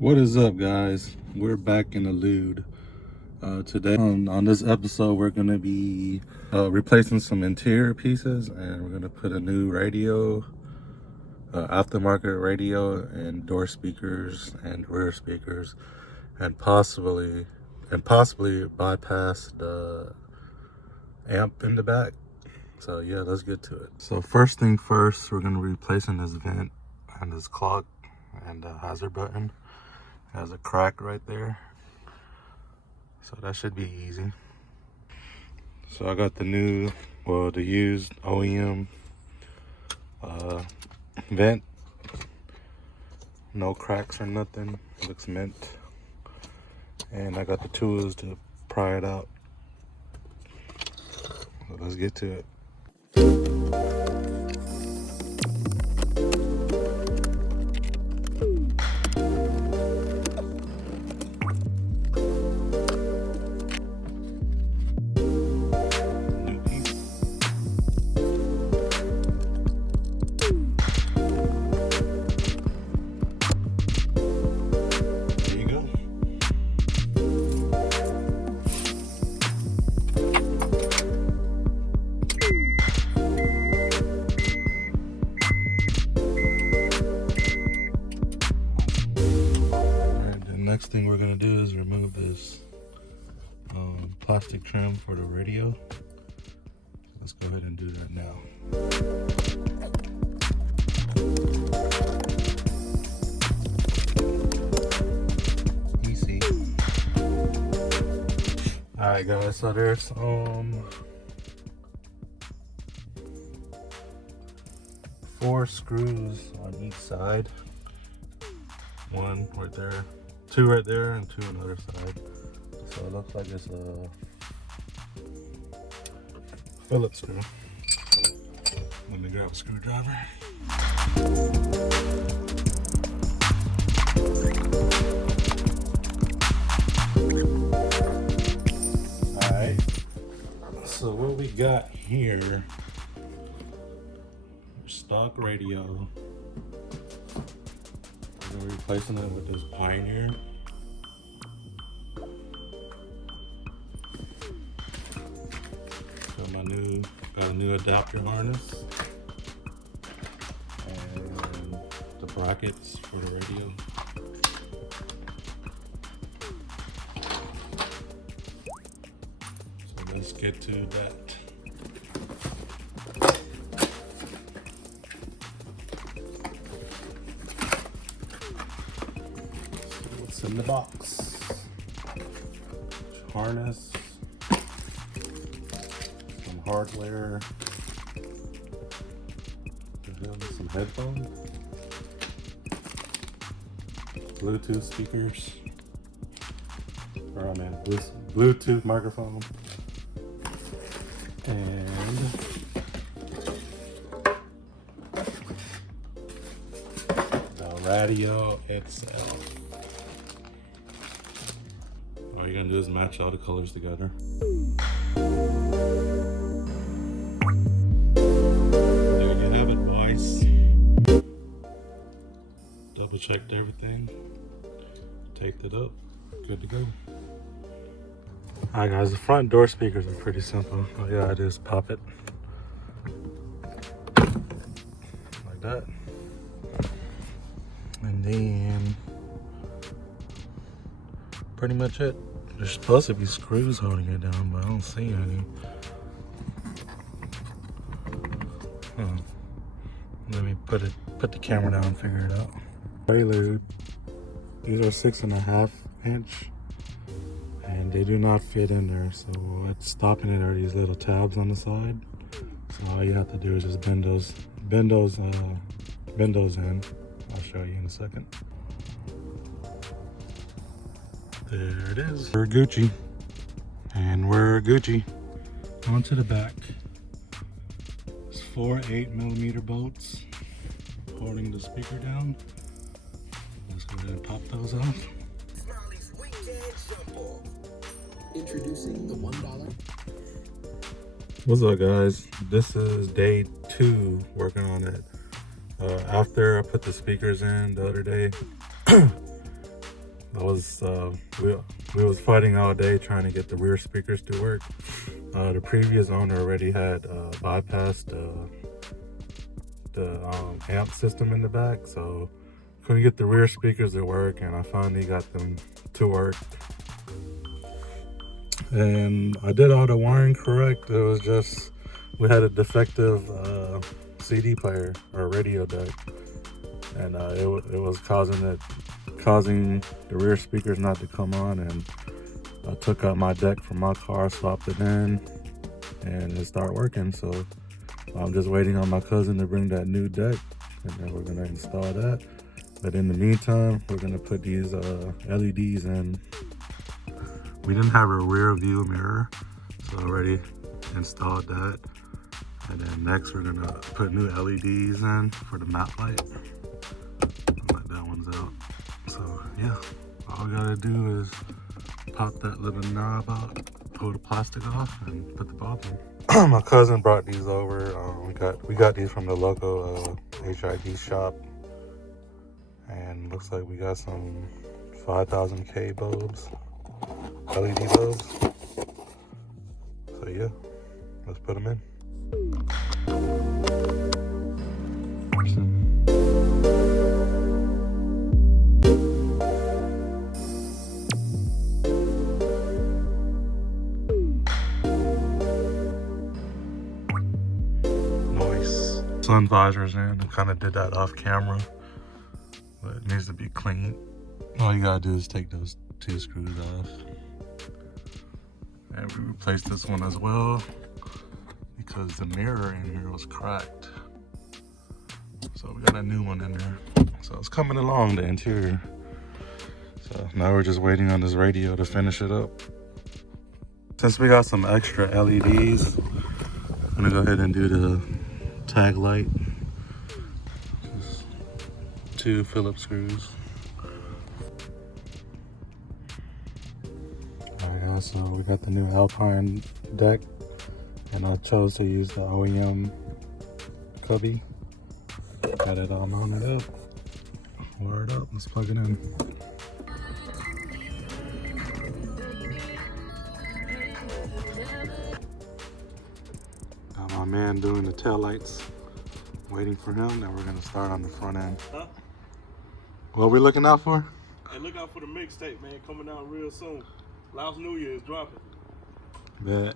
What is up, guys? We're back in the Lude. Today on this episode, we're going to be replacing some interior pieces, and we're going to put a new radio, aftermarket radio, and door speakers and rear speakers, and possibly bypass the amp in the back. So yeah, let's get to it. So first thing first, we're going to be replacing this vent and this clock and the hazard button. Has a crack right there, so that should be easy. So I got the used OEM vent, no cracks or nothing, looks mint, and I got the tools to pry it out. So let's get to it. Next thing we're gonna do is remove this plastic trim for the radio. Let's go ahead and do that now. Easy. Alright guys, so there's 4 screws on each side. One right there, 2 right there, and 2 on the other side. So it looks like it's a Phillips screw. Let me grab a screwdriver. Alright, so what we got here, stock radio. We're replacing it with this Pioneer. So got a new adapter harness and the brackets for the radio. So let's get to that. What's in the box? Harness, some hardware, some headphones, Bluetooth speakers, Bluetooth microphone, and the radio itself. All you're gonna do is match all the colors together. There you have it, boys. Double checked everything. Taped it up. Good to go. Alright guys, the front door speakers are pretty simple. All you gotta do is pop it. Like that. And then pretty much it. There's supposed to be screws holding it down, but I don't see any. Let me put the camera down and figure it out. Prelude. These are 6.5 inch, and they do not fit in there. So what's stopping it are these little tabs on the side. So all you have to do is just bend those in. I'll show you in a second. There it is. We're Gucci. And we're Gucci. Onto the back. It's 4 8mm bolts holding the speaker down. Let's go ahead and pop those off. Introducing the $1. What's up, guys? This is day 2 working on it. After I put the speakers in the other day, I was we was fighting all day trying to get the rear speakers to work. The previous owner already had bypassed the amp system in the back, so couldn't get the rear speakers to work, and I finally got them to work. And I did all the wiring correct. It was just we had a defective CD player or radio deck, and it was causing the rear speakers not to come on. And I took out my deck from my car, swapped it in, and it started working. So I'm just waiting on my cousin to bring that new deck, and then we're gonna install that. But in the meantime, we're gonna put these LEDs in. We didn't have a rear view mirror, so I already installed that. And then next we're gonna put new LEDs in for the map light. Like that one's out. So yeah, all we gotta do is pop that little knob out, pull the plastic off, and put the bulb in. My cousin brought these over. We got these from the local HID shop, and looks like we got some 5000K bulbs, LED bulbs. So yeah, let's put them in. Nice. Sun visors in. I kind of did that off camera, but it needs to be clean. All you gotta do is take those 2 screws off. And we replaced this one as well because the mirror in here was cracked. So we got a new one in there. So it's coming along, the interior. So now we're just waiting on this radio to finish it up. Since we got some extra LEDs, I'm gonna go ahead and do the tag light. Just 2 Phillips screws. Alright, so we got the new Alpine deck, and I chose to use the OEM cubby. Got it all mounted up. Wired up. Let's plug it in. Got my man doing the tail lights. Waiting for him. Now we're gonna start on the front end. Huh? What are we looking out for? Hey, look out for the mixtape, man. Coming out real soon. Last New Year is dropping. Bet.